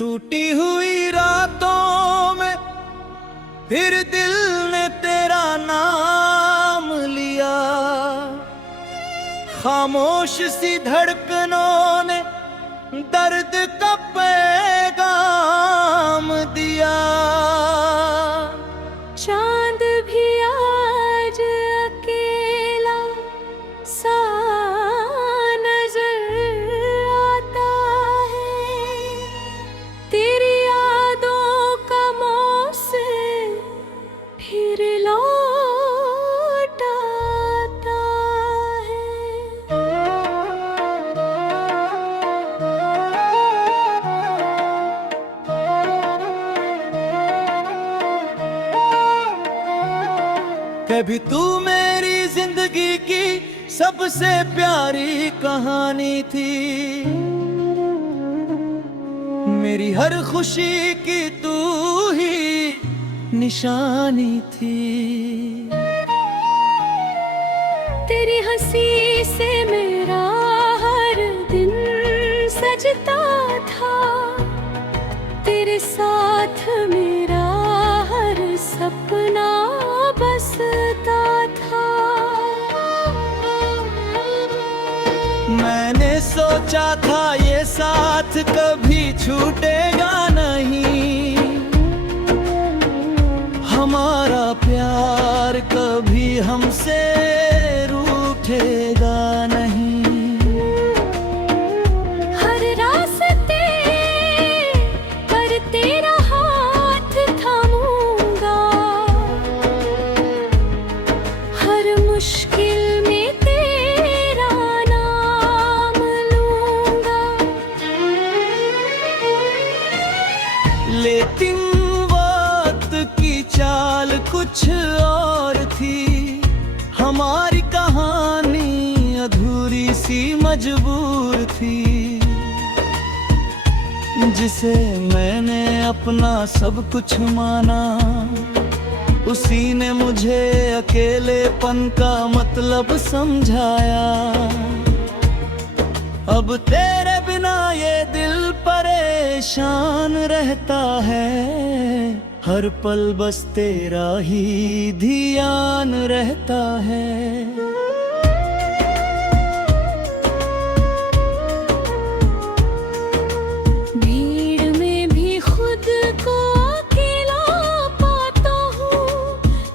टूटी हुई रातों में फिर दिल ने तेरा नाम लिया, खामोश सी धड़कनों ने दर्द का पैगाम दिया। चांद भी आज अकेला सा नजर आता है, तेरी यादों का मौसम फिर लौट आता है। कभी तू मेरी जिंदगी की सबसे प्यारी कहानी थी, मेरी हर खुशी की तू ही निशानी थी। तेरी हंसी से मेरा हर दिन सजता था, तेरे साथ मेरा हर सपना बसता था। मैंने सोचा था ये साथ कभी छूटेगा नहीं, हमारा प्यार कभी हमसे रूठेगा नहीं। हर रास्ते पर तेरा हाथ थामूंगा, हर मुश्किल में तेरा नाम लूंगा। लेकिन वक्त की चाल कुछ और थी, हमारी कहानी अधूरी सी मजबूर थी। जिसे मैंने अपना सब कुछ माना, उसी ने मुझे अकेलेपन का मतलब समझाया। अब तेरे बिना ये दिल परेशान रहता है, हर पल बस तेरा ही ध्यान रहता है। भीड़ में भी खुद को अकेला पाता हूँ,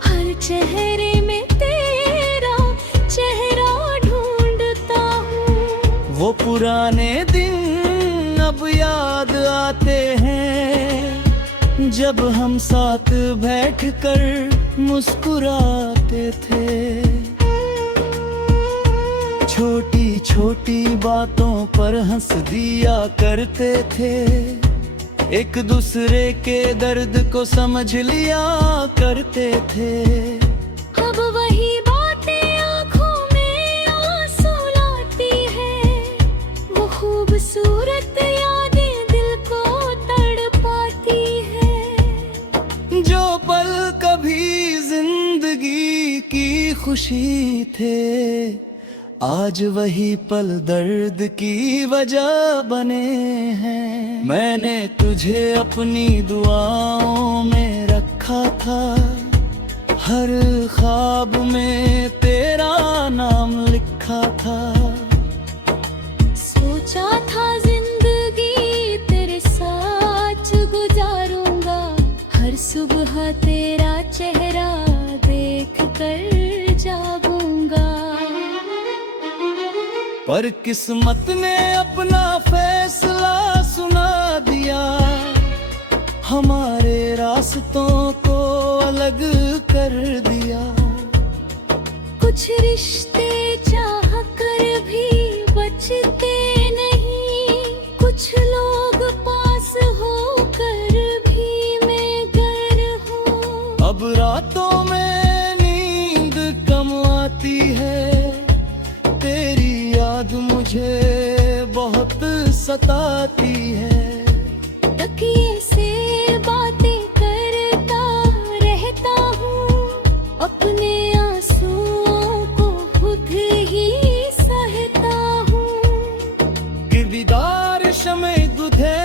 हर चेहरे में तेरा चेहरा ढूंढता हूँ। वो पुराने दिन अब याद आते हैं, जब हम साथ बैठकर मुस्कुराते थे। छोटी छोटी बातों पर हंस दिया करते थे, एक दूसरे के दर्द को समझ लिया करते थे। अब वही बातें आँखों में आंसू लाती है, वो खूबसूरत यादें दिल को तड़पाती है। जो पल कभी जिंदगी की खुशी थे, आज वही पल दर्द की वजह बने हैं। मैंने तुझे अपनी दुआओं में रखा था, हर ख्वाब में तेरा नाम लिखा था। सोचा था जिंदगी तेरे साथ गुजारूंगा, हर सुबह तेरा चेहरा देख कर जागूंगा। पर किस्मत ने अपना फैसला सुना दिया, हमारे रास्तों को अलग कर दिया। कुछ रिश्ते चाह कर भी बचते नहीं, कुछ लोग पास होकर भी मैं गर हूँ। अब रातों में नींद कम आती है, तेरी याद मुझे बहुत सताती है। तकिए से बातें करता रहता हूँ, अपने आंसुओं को खुद ही सहता हूँ। किरदार शमे दुधे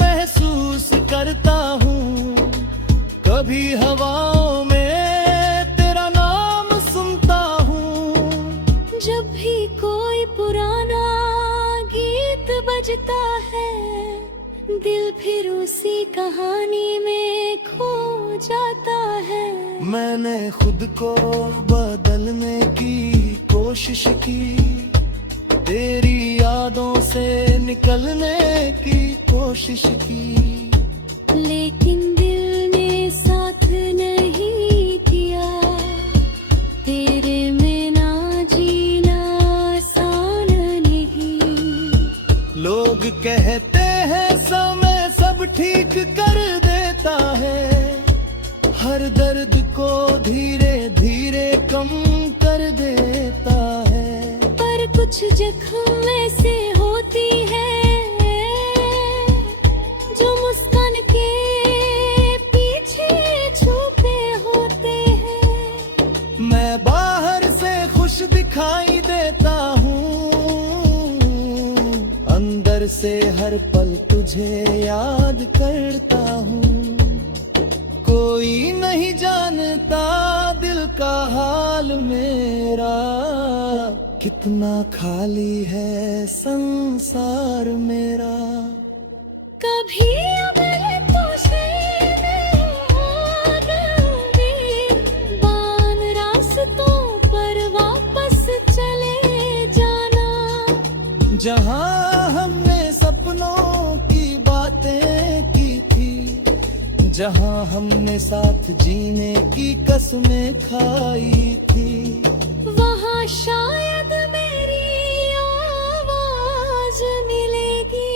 महसूस कभी हवाओं में तेरा नाम सुनता हूँ। जब भी कोई पुराना गीत बजता है, दिल फिर उसी कहानी में खो जाता है। मैंने खुद को बदलने की कोशिश की, तेरी यादों से निकलने की कोशिश की, लेकिन दिल ने साथ नहीं दिया। तेरे में ना जीना आसान नहीं। लोग कहते हैं समय सब ठीक कर देता है, हर दर्द को धीरे धीरे कम कर देता है। पर कुछ जख्म ऐसे होती है जो मुस्कान के पीछे छुपे होते हैं। मैं बाहर से खुश दिखाई देता हूँ, अंदर से हर पल तुझे याद करता हूँ। कोई नहीं जानता दिल का हाल मेरा, कितना खाली है संसार मेरा। कभी अमल तुझे बान रास्तों पर वापस चले जाना। जहाँ हमने सपनों की बातें की थी, जहाँ हमने साथ जीने की कसमें खाई थी, वहाँ शायद मेरी आवाज मिलेगी।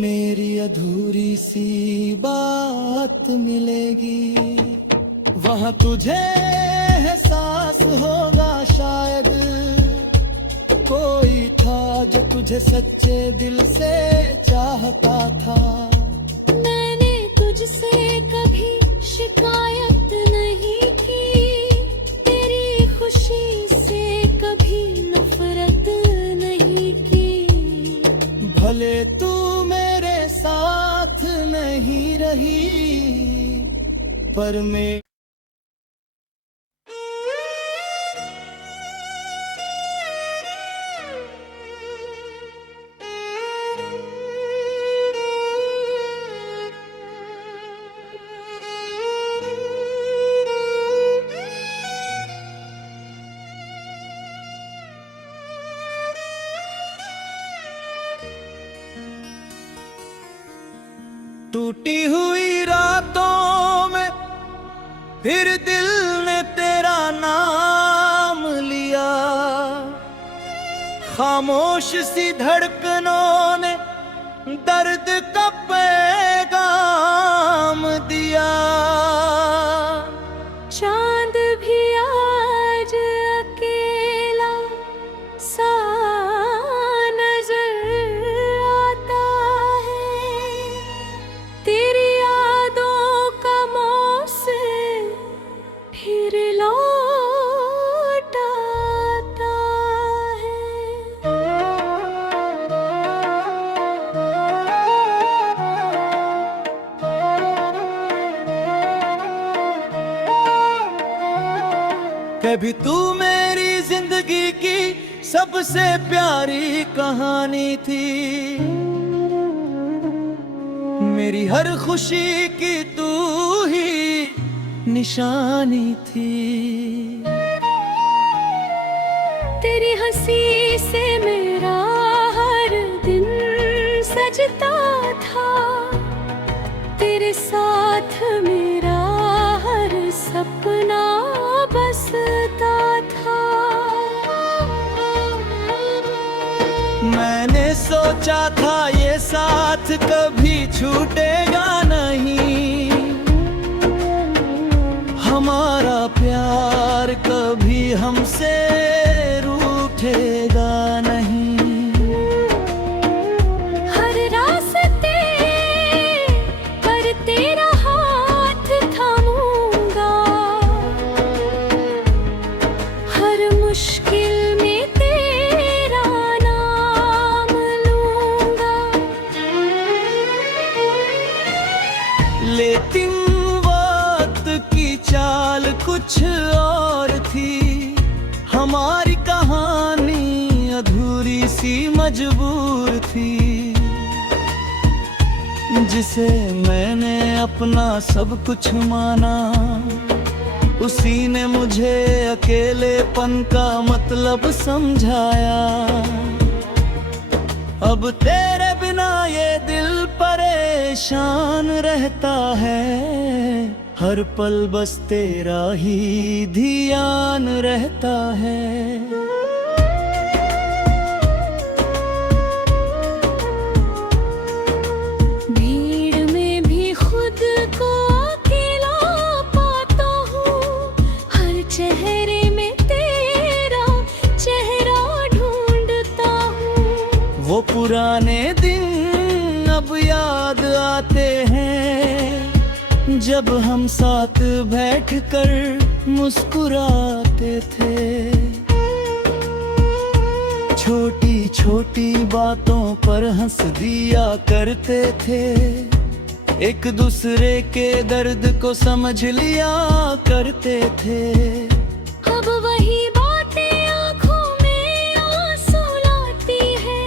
मेरी अधूरी सी बात मिलेगी। वहाँ तुझे एहसास होगा शायद, कोई था जो तुझे सच्चे दिल से चाहता था। मैंने तुझसे कभी शिकायत नहीं की, तेरी खुशी से कभी नफरत नहीं की। भले तू मेरे साथ नहीं रही, पर मैं टूटी हुई रातों में फिर दिल ने तेरा नाम लिया। खामोश सी धड़कनों ने दर्द का पैगाम दिया। चांद भी आज अकेला सा नजर आता है, तेरी यादों का मौसम फिर लौट आता है। कभी तू मेरी जिंदगी की सबसे प्यारी कहानी थी, मेरी हर खुशी की तू ही निशानी थी। तेरी हंसी से मेरा हर दिन सजता था, तेरे साथ मेरा हर सपना बसता था। मैंने सोचा था ये साथ कभी छूटेगा नहीं, हमारा प्यार कभी हमसे रूठेगा नहीं। हर रास्ते पर तेरा हाथ थामूंगा, हर मुश्किल में तेरा नाम लूंगा। लेकिन वक्त कुछ और थी, हमारी कहानी अधूरी सी मजबूर थी। जिसे मैंने अपना सब कुछ माना, उसी ने मुझे अकेलेपन का मतलब समझाया। अब तेरे बिना ये दिल परेशान रहता है, हर पल बस तेरा ही ध्यान रहता है। भीड़ में भी खुद को अकेला पाता हूँ, हर चेहरे में तेरा चेहरा ढूंढता हूँ। वो पुराने दिन अब याद आते हैं, जब हम साथ बैठकर मुस्कुराते थे। छोटी छोटी बातों पर हंस दिया करते थे, एक दूसरे के दर्द को समझ लिया करते थे। अब वही बातें आँखों में आंसू लाती है,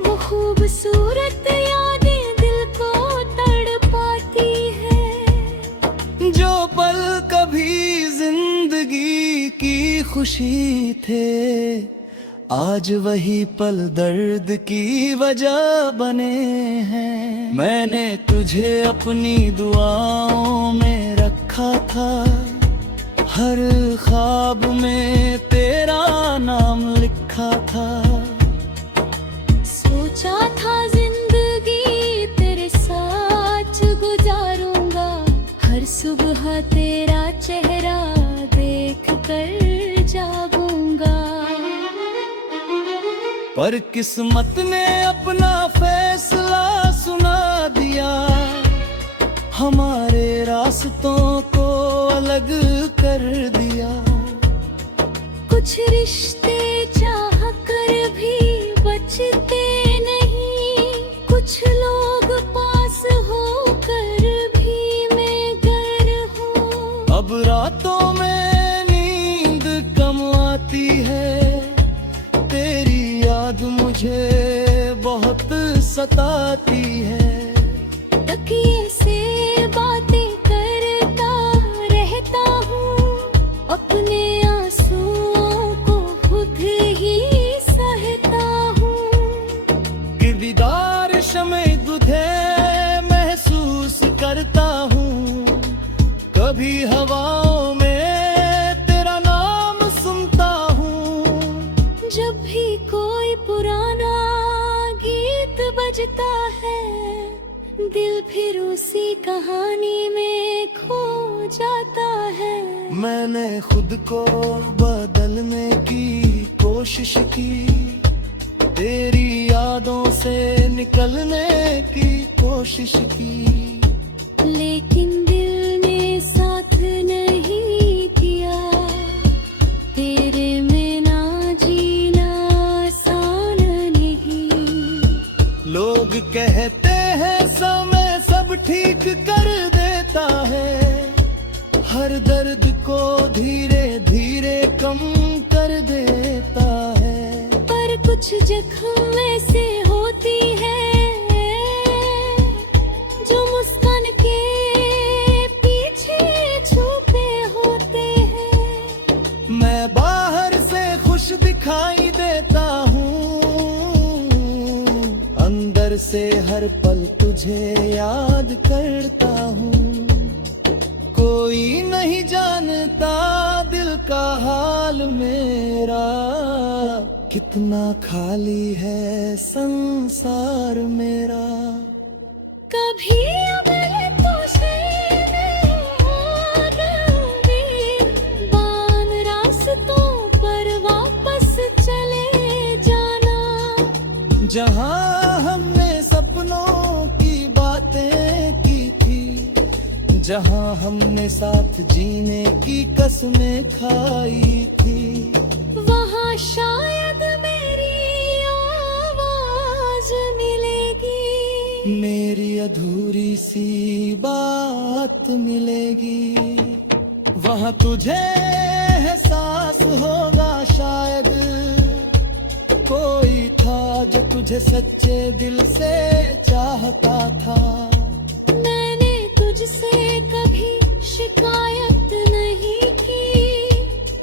वो खूबसूरत यादें दिल को तड़पाती है। जो पल कभी जिंदगी की खुशी थे, आज वही पल दर्द की वजह बने हैं। मैंने तुझे अपनी दुआओं में रखा था, हर ख्वाब में तेरा नाम लिखा था। सोचा था जिंदगी तेरे साथ गुजारूंगा, हर सुबह तेरा चेहरा देख कर जागूंगा। पर किस्मत ने अपना फैसला सुना दिया, हमारे रास्तों को अलग कर दिया। कुछ रिश्ते चाह कर भी बचते नहीं, कुछ लोग पास होकर भी मैं गर हूँ। अब रातों में नींद कम आती है, तेरी याद मुझे बहुत सताती है। तकिए से बातें करता रहता हूँ, अपने आंसुओं को खुद ही सहता हूँ। कि दीदार शमे तुझे महसूस करता हूँ, कभी हवाओं में तेरा नाम सुनता हूँ। जब भी कोई पुराना गीत बजता है, दिल फिर उसी कहानी में खो जाता है। मैंने खुद को बदलने की कोशिश की, तेरी यादों से निकलने की कोशिश की। लेकिन दिल ने साथ नहीं दिया, तेरे में ना जीना आसान नहीं। लोग कहते हैं समय सब ठीक कर देता है, हर दर्द को धीरे धीरे कम कर देता है। पर कुछ जख्म ऐसे होती है, जो मुस्कान के पीछे छुपे होते हैं। मैं बाहर से खुश दिखाई देता हूँ, अंदर से हर पल तुझे याद करता हूँ। कोई नहीं जानता दिल का हाल मेरा, कितना खाली है संसार मेरा। कभी अमल तुझे बान रास्तों पर वापस चले जाना। जहाँ हमने सपनों की बातें की थी, जहाँ हमने साथ जीने की कसमें खाई थी, वहाँ शायद मेरी आवाज मिलेगी, मेरी अधूरी सी बात मिलेगी। वहाँ तुझे एहसास होगा शायद कोई था जो तुझे सच्चे दिल से चाहता था। मैंने तुझसे कभी शिकायत नहीं की,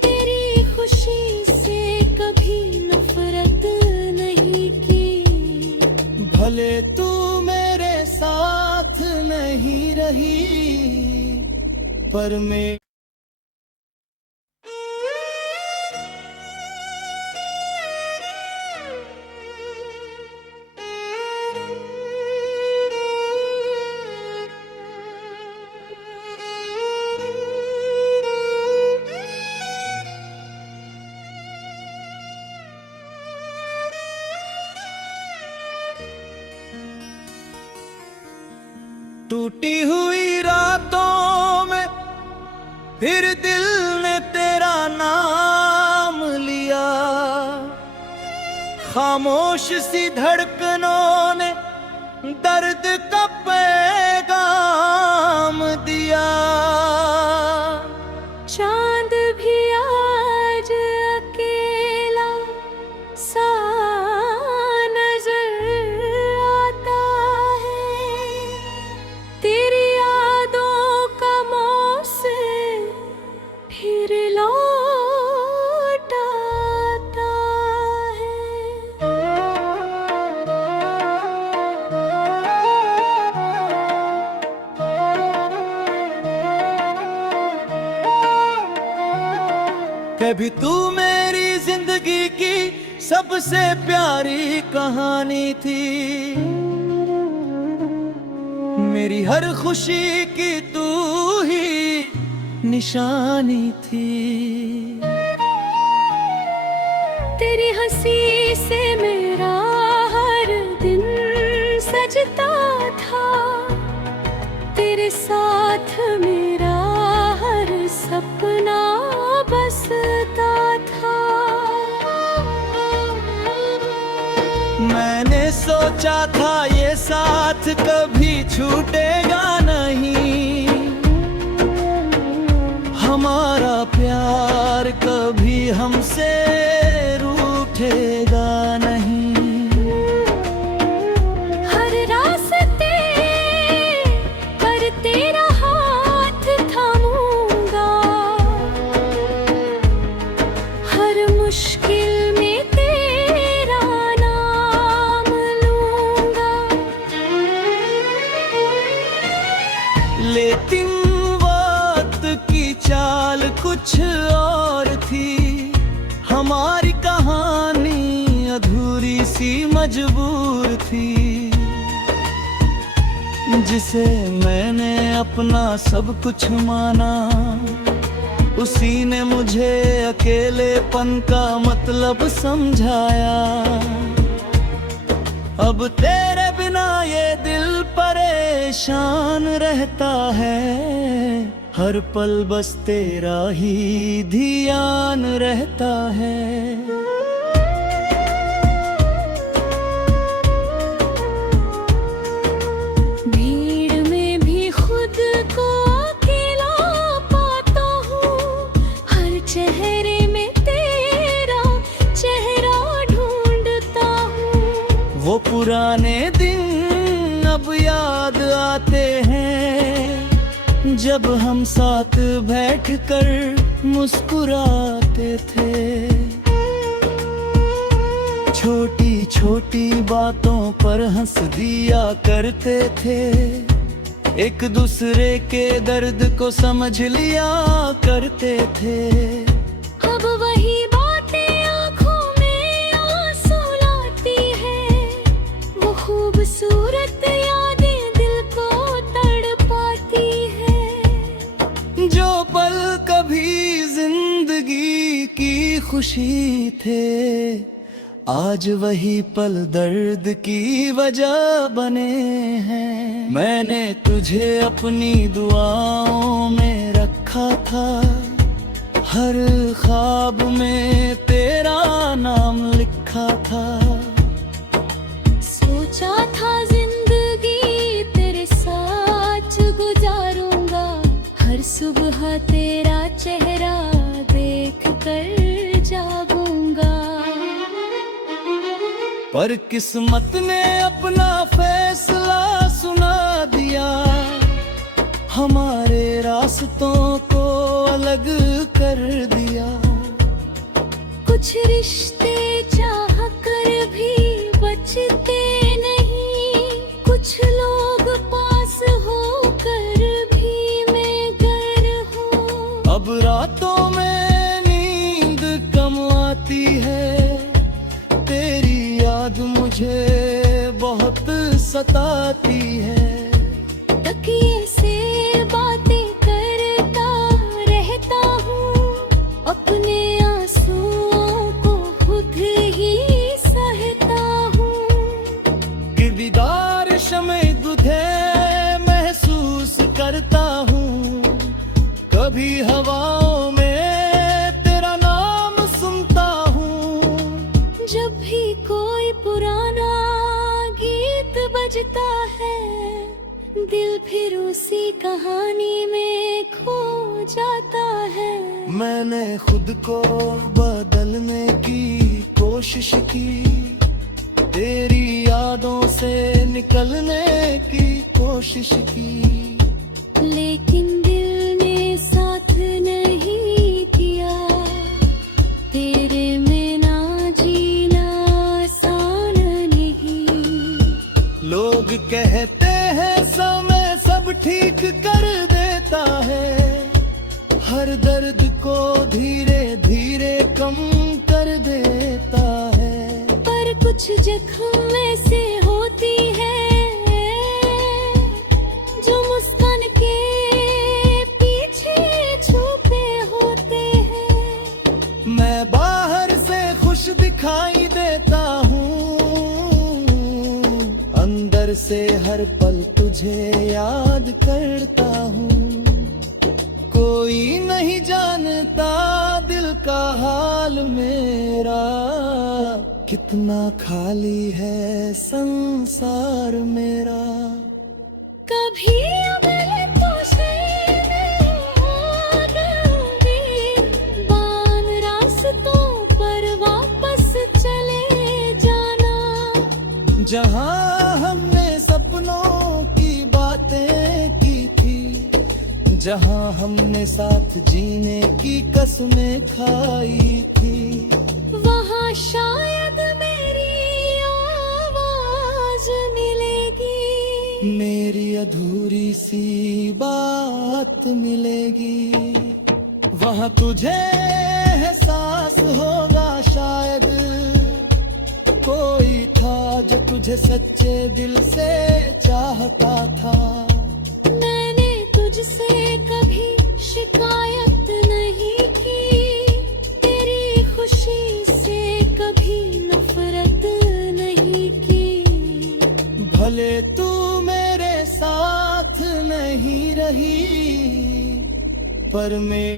तेरी खुशी से कभी नफरत नहीं की। भले तू मेरे साथ नहीं रही पर मैं टूटी हुई रातों में फिर दिल ने तेरा नाम लिया। खामोश सी धड़कनों ने दर्द का पैगाम दिया। चांद भी आज अकेला सा नजर आता है, तेरी यादों का मौसम फिर लौट आता कभी तू मेरी जिंदगी की सबसे प्यारी कहानी थी। मेरी हर खुशी की तू ही निशानी थी। तेरी हंसी से मेरा हर दिन सजता था, तेरे साथ मेरा हर सपना बसता था। मैंने सोचा था ये साथ कभी छूटेगा नहीं, हमारा प्यार कभी हमसे रूठेगा नहीं। हर रास्ते पर तेरा हाथ थामूंगा, हर मुश्किल में तेरा नाम लूंगा। लेकिन वक्त की चाल कुछ और थी, हमारी कहानी अधूरी सी मजबूर थी। जिसे मैंने अपना सब कुछ माना, उसी ने मुझे अकेलेपन का मतलब समझाया। अब तेरे बिना ये दिल परेशान रहता है, हर पल बस तेरा ही ध्यान रहता है। भीड़ में भी खुद को अकेला पाता हूँ, हर चेहरे में तेरा चेहरा ढूंढता हूँ। वो पुराने दिन अब याद आते हैं, जब हम साथ बैठकर मुस्कुराते थे। छोटी छोटी बातों पर हंस दिया करते थे, एक दूसरे के दर्द को समझ लिया करते थे। अब वही बातें आँखों में आंसू लाती है, वो खूबसूरत यादें दिल को तड़पाती है। जो पल कभी जिंदगी की खुशी थे, आज वही पल दर्द की वजह बने हैं। मैंने तुझे अपनी दुआओं में रखा था, हर ख्वाब में तेरा नाम लिखा था। सोचा था जिंदगी तेरे साथ गुजारूंगा, हर सुबह तेरा चेहरा देख कर जागूंगा। पर किस्मत ने अपना फैसला सुना दिया, हमारे रास्तों को अलग कर दिया। कुछ रिश्ते चाह कर भी बचते नहीं, कुछ लोग पास होकर भी मैं गर हूँ। अब रातों में नींद कम आती है, तेरी याद मुझे बहुत सताती है। तकिए से बातें करता रहता हूँ, अपने आंसुओं को खुद ही सहता हूँ। कि दीदार शमे तुझे महसूस करता हूँ, कभी हवाओं में तेरा नाम सुनता हूँ। जब भी कोई पुराना गीत बजता है, दिल फिर उसी कहानी में खो जाता है। मैंने खुद को बदलने की कोशिश की, तेरी यादों से निकलने की कोशिश की। लेकिन दिल ने साथ नहीं किया, तेरे में ना जीना आसान नहीं। लोग कहते हैं समय सब ठीक कर देता है, हर दर्द को धीरे धीरे कम कर देता है। पर कुछ जख्म ऐसे होती है जो मुस्कान के पीछे छुपे होते हैं। मैं बाहर से खुश दिखाई देता हूँ, अंदर से हर पल तुझे याद करता हूँ। कोई नहीं जानता दिल का हाल मेरा, कितना खाली है संसार मेरा। कभी अबले तो बान रास्तों पर वापस चले जाना। जहाँ हमने सपनों की बातें की थी, जहाँ हमने साथ जीने की कसमें खाई थी, वहाँ शायद मेरी आवाज मिलेगी, मेरी अधूरी सी बात मिलेगी। वहाँ तुझे एहसास होगा शायद, कोई था जो तुझे सच्चे दिल से चाहता था। मैंने तुझसे कभी शिकायत नहीं की, तेरी खुशी से कभी नफरत नहीं की। भले तू मेरे साथ नहीं रही, पर मैं